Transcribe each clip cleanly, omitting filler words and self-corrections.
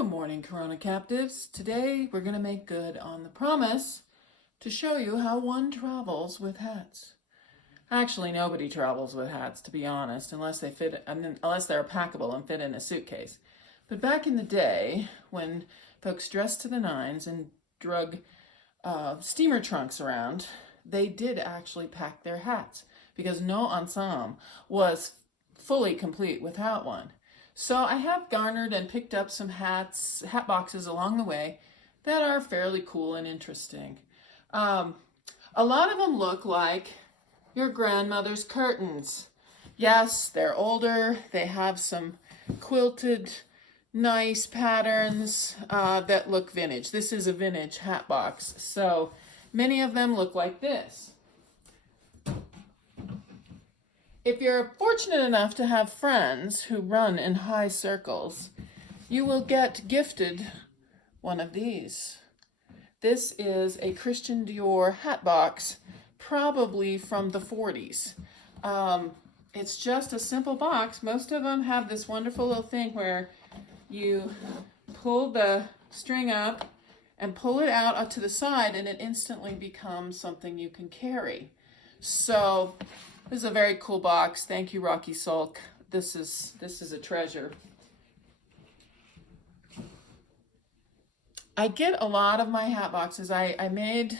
Good morning, Corona captives. Today we're going to make good on the promise to show you how one travels with hats. Actually, nobody travels with hats, to be honest, unless they're packable and fit in a suitcase. But back in the day, when folks dressed to the nines and drug steamer trunks around, they did actually pack their hats because no ensemble was fully complete without one. So I have garnered and picked up some hat boxes along the way that are fairly cool and interesting. A lot of them look like your grandmother's curtains. Yes, they're older. They have some quilted, nice patterns that look vintage. This is a vintage hat box. So many of them look like this. If you're fortunate enough to have friends who run in high circles, you will get gifted one of these. This is a Christian Dior hat box, probably from the 40s. It's just a simple box. Most of them have this wonderful little thing where you pull the string up and pull it out to the side, and it instantly becomes something you can carry. So this is a very cool box. Thank you, Rocky Sulk. This is a treasure. I get a lot of my hat boxes. I made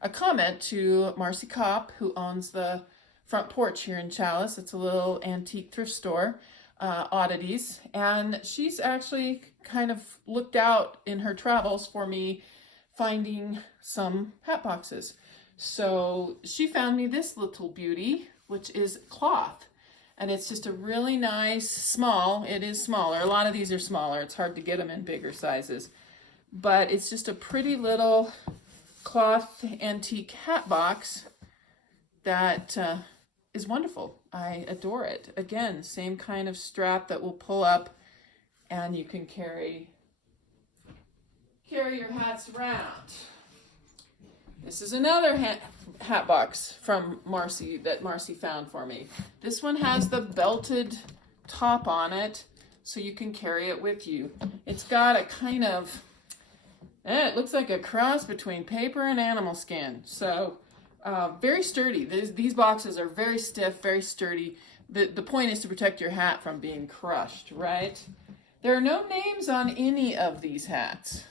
a comment to Marcy Kopp, who owns the front porch here in Chalice. It's a little antique thrift store, oddities, and she's actually kind of looked out in her travels for me finding some hat boxes. So she found me this little beauty, which is cloth, and it's just a really nice small. It is smaller. A lot of these are smaller. It's hard to get them in bigger sizes, but it's just a pretty little cloth antique hat box that is wonderful. I adore it. Again, same kind of strap that will pull up, and you can carry your hats around. This is another hat box from Marcy that Marcy found for me. This one has the belted top on it, so you can carry it with you. It's got a kind of, it looks like a cross between paper and animal skin. So very sturdy. These boxes are very stiff, very sturdy. The point is to protect your hat from being crushed, right? There are no names on any of these hat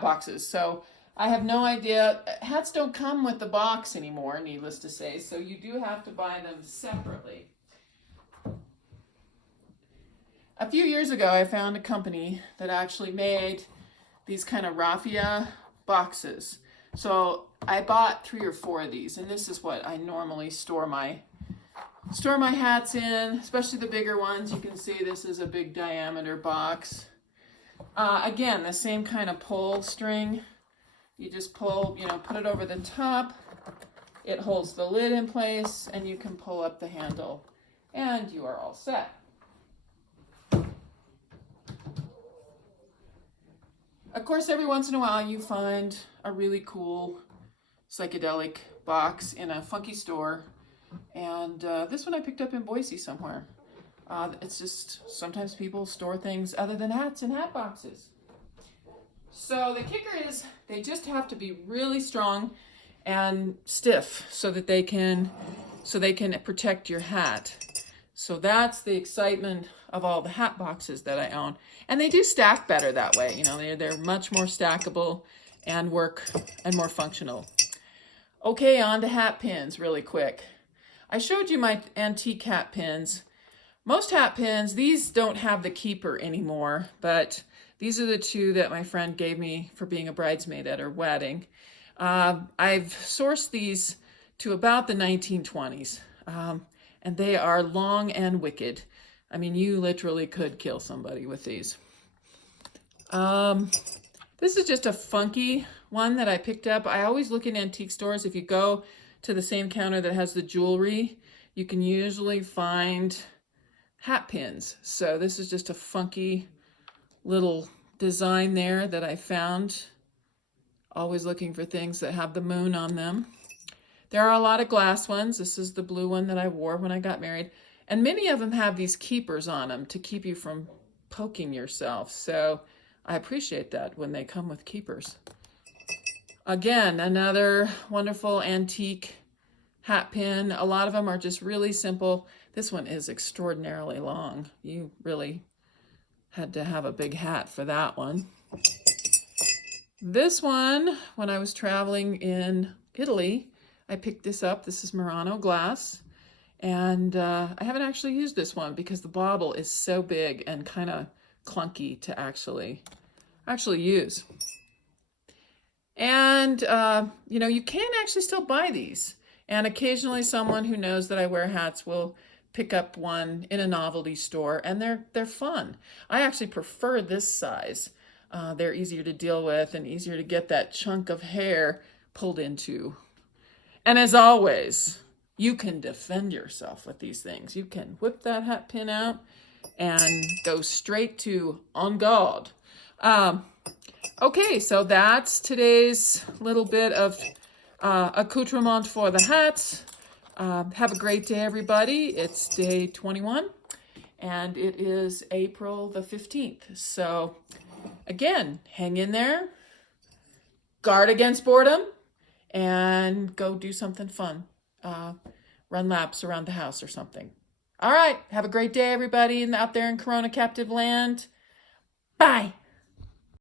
boxes, so I have no idea. Hats don't come with the box anymore, needless to say, so you do have to buy them separately. A few years ago, I found a company that actually made these kind of raffia boxes. So I bought 3 or 4 of these, and this is what I normally store my hats in, especially the bigger ones. You can see this is a big diameter box. Again, the same kind of pull string. You just pull, put it over the top. It holds the lid in place, and you can pull up the handle, and you are all set. Of course, every once in a while you find a really cool psychedelic box in a funky store, and this one I picked up in Boise somewhere. It's just sometimes people store things other than hats in hat boxes. So the kicker is they just have to be really strong and stiff so they can protect your hat. So that's the excitement of all the hat boxes that I own. And they do stack better that way. They're much more stackable and work and more functional. Okay, on to hat pins really quick. I showed you my antique hat pins. Most hat pins, these don't have the keeper anymore, but these are the 2 that my friend gave me for being a bridesmaid at her wedding. I've sourced these to about the 1920s, and they are long and wicked. I mean, you literally could kill somebody with these. This is just a funky one that I picked up. I always look in antique stores. If you go to the same counter that has the jewelry, you can usually find hat pins. So this is just a funky little design there that I found. Always looking for things that have the moon on them. There are a lot of glass ones. This is the blue one that I wore when I got married. And many of them have these keepers on them to keep you from poking yourself. So I appreciate that when they come with keepers. Again, another wonderful antique hat pin. A lot of them are just really simple. This one is extraordinarily long. You really had to have a big hat for that one. This one, when I was traveling in Italy, I picked this up. This is Murano glass. And I haven't actually used this one because the bauble is so big and kind of clunky to actually use. And, you know, you can actually still buy these. And occasionally someone who knows that I wear hats will pick up one in a novelty store, and they're fun. I actually prefer this size. They're easier to deal with and easier to get that chunk of hair pulled into. And as always, you can defend yourself with these things. You can whip that hat pin out and go straight to en garde. Okay, so that's today's little bit of accoutrement for the hats. Have a great day, everybody. It's day 21, and it is April the 15th. So, again, hang in there, guard against boredom, and go do something fun. Run laps around the house or something. All right, have a great day, everybody, out there in Corona Captive Land. Bye.